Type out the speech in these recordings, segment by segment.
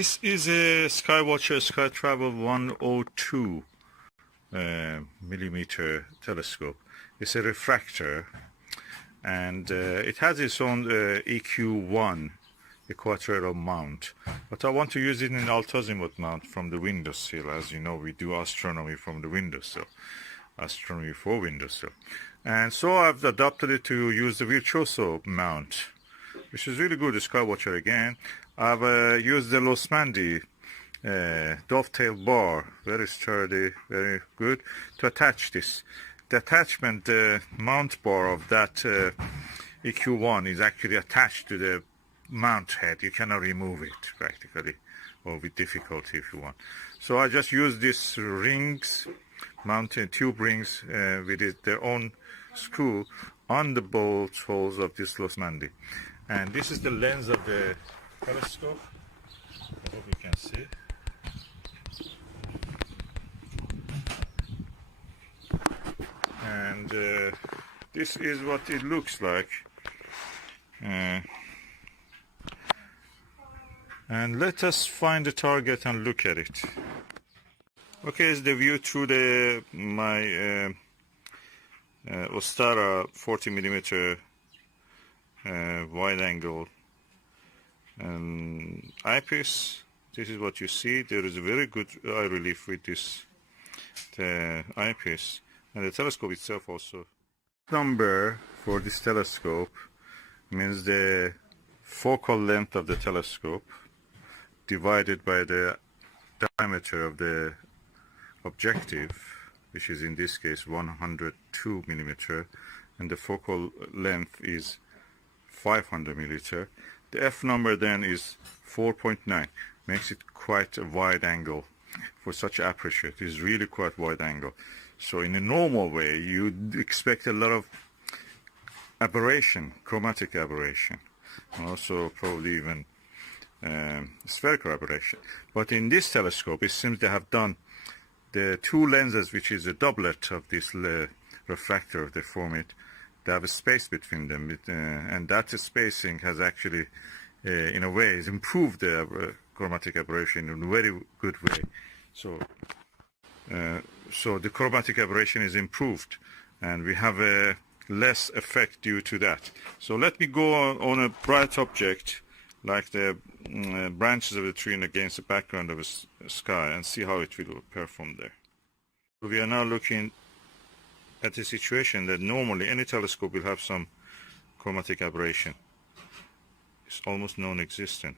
This is a SkyWatcher Startravel 102mm telescope. It's a refractor, and it has its own EQ1 equatorial mount, but I want to use it in alt-azimuth mount from the windowsill. As you know, we do astronomy from the windowsill, astronomy for windowsill, and so I've adapted it to use the virtuoso mount, which is really good. The SkyWatcher again. I've used the Plossl dovetail bar, very sturdy, very good, to attach this. The attachment mount bar of that EQ1 is actually attached to the mount head. You cannot remove it practically, or with difficulty if you want. So I just use these rings, mountain tube rings with their own screw on the bolt holes of this Plossl. And this is the lens of the telescope. I hope you can see. And this is what it looks like. And let us find the target and look at it. Okay, it's the view through my Ostara 40mm wide angle eyepiece. This is what you see. There is a very good eye relief with this eyepiece, and the telescope itself also. Number for this telescope means the focal length of the telescope divided by the diameter of the objective, which is in this case 102mm, and the focal length is 500mm. The F number then is 4.9, makes it quite a wide angle for such aperture. It is really quite wide angle. So in a normal way, you'd expect a lot of aberration, chromatic aberration, and also probably even spherical aberration. But in this telescope, it seems they have done the two lenses, which is a doublet of this refractor, they form it. They have a space between them, and that spacing has actually, in a way, has improved the chromatic aberration in a very good way. So the chromatic aberration is improved, and we have a less effect due to that. So let me go on a bright object, like the branches of the tree against the background of a sky, and see how it will perform there. So we are now looking at a situation that normally any telescope will have some chromatic aberration. It's almost non-existent.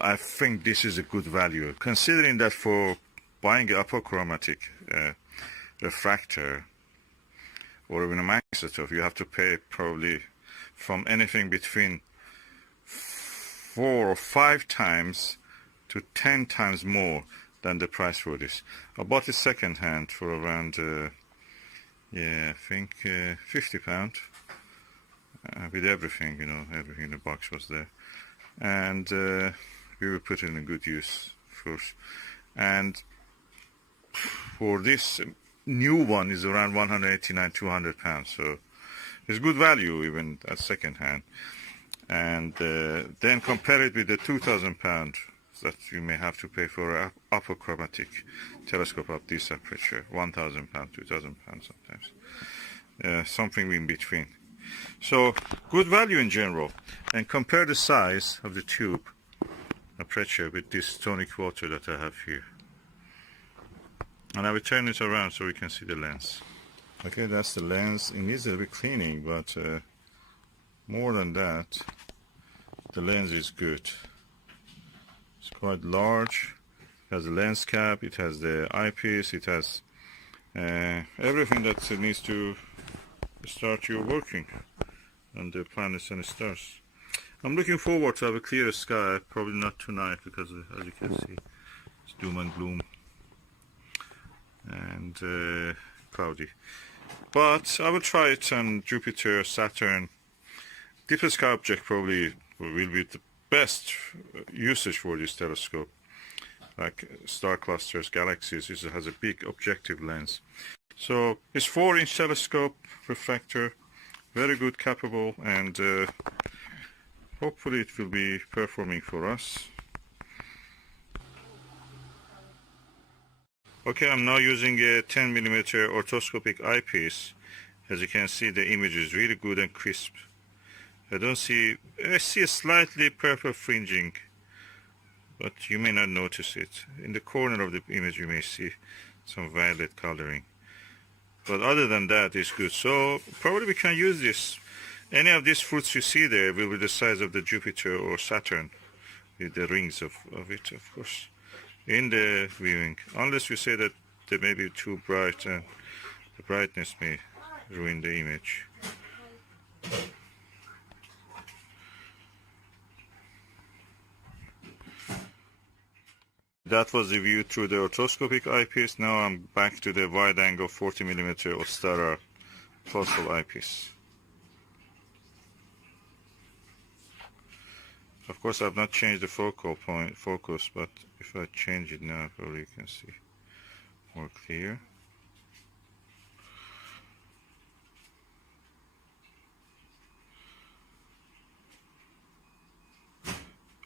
I think this is a good value, considering that for buying an apochromatic refractor or even a microscope, you have to pay probably from anything between 4 or 5 times to 10 times more than the price for this. I bought it second hand for around, I think £50 with everything, you know, everything in the box was there. And we will put it in a good use first. And for this new one is around £189–200, so it's good value even at second hand. And then compare it with the £2,000 that you may have to pay for an apochromatic telescope of this aperture, £1,000, £2,000 sometimes, something in between. So good value in general. And compare the size of the tube aperture with this tonic water that I have here. And I will turn it around so we can see the lens. Okay, that's the lens. It needs a little bit cleaning, but more than that, the lens is good. It's quite large. It has a lens cap, it has the eyepiece, it has everything that needs to start your working on the planets and the stars. I'm looking forward to have a clear sky, probably not tonight because as you can see it's doom and gloom and cloudy. but I will try it on Jupiter, Saturn. Deep sky object probably will be the best usage for this telescope. Like star clusters, galaxies, it has a big objective lens. So it's 4-inch telescope, refractor, very good, capable, and hopefully it will be performing for us. Okay, I'm now using a 10mm orthoscopic eyepiece. As you can see, the image is really good and crisp. I see a slightly purple fringing, but you may not notice it. In the corner of the image you may see some violet coloring. But other than that, it's good. So probably we can use this. Any of these fruits you see there will be the size of the Jupiter or Saturn, with the rings of it, of course, in the viewing. Unless you say that they may be too bright and the brightness may ruin the image. That was the view through the orthoscopic eyepiece. Now I'm back to the wide-angle 40mm Ostara Plossl eyepiece. Of course, I've not changed the focus, but if I change it now, probably you can see more clear.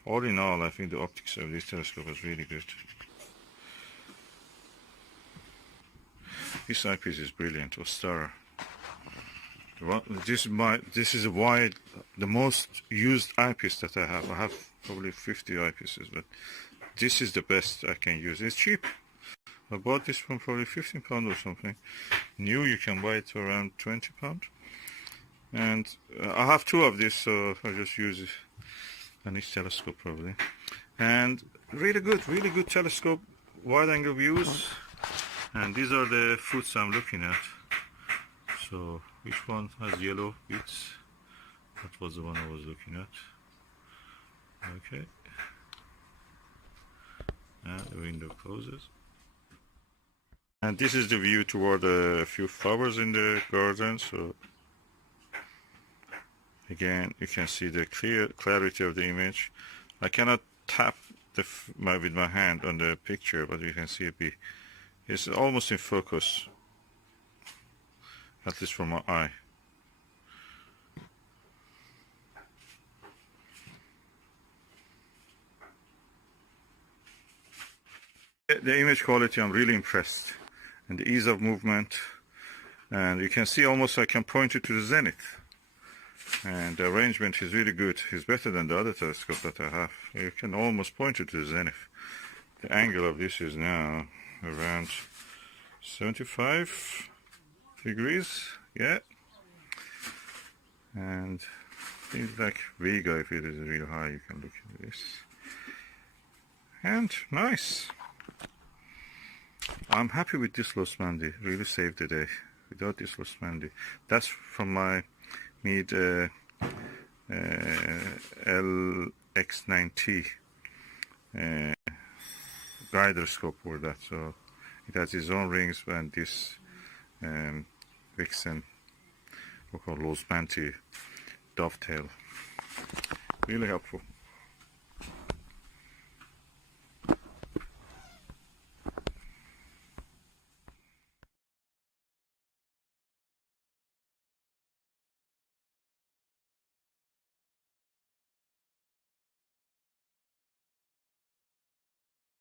All in all, I think the optics of this telescope is really good. This eyepiece is brilliant, Ostara. This is the most used eyepiece that I have. I have probably 50 eyepieces, but this is the best I can use. It's cheap. I bought this from probably £15 or something. New, you can buy it for around £20. And I have 2 of this, so I just use it on each telescope probably. And really good telescope, wide angle views. And these are the fruits I'm looking at. So which one has yellow bits? That was the one I was looking at. Okay. And the window closes. And this is the view toward a few flowers in the garden. So again, you can see the clarity of the image. I cannot tap with my hand on the picture, but you can see it's almost in focus, at least for my eye. The image quality, I'm really impressed, and the ease of movement, and you can see almost I can point it to the zenith. And the arrangement is really good. It's better than the other telescope that I have. You can almost point it to the zenith. The angle of this is now around 75 degrees. Yeah. And things like Vega, if it is real high, you can look at this. And nice. I'm happy with this Losmandy. Really saved the day. Without this Losmandy. That's from my Meade LX9T guider scope for that. So it has its own rings, and this Vixen, we call Losmandy dovetail. Really helpful.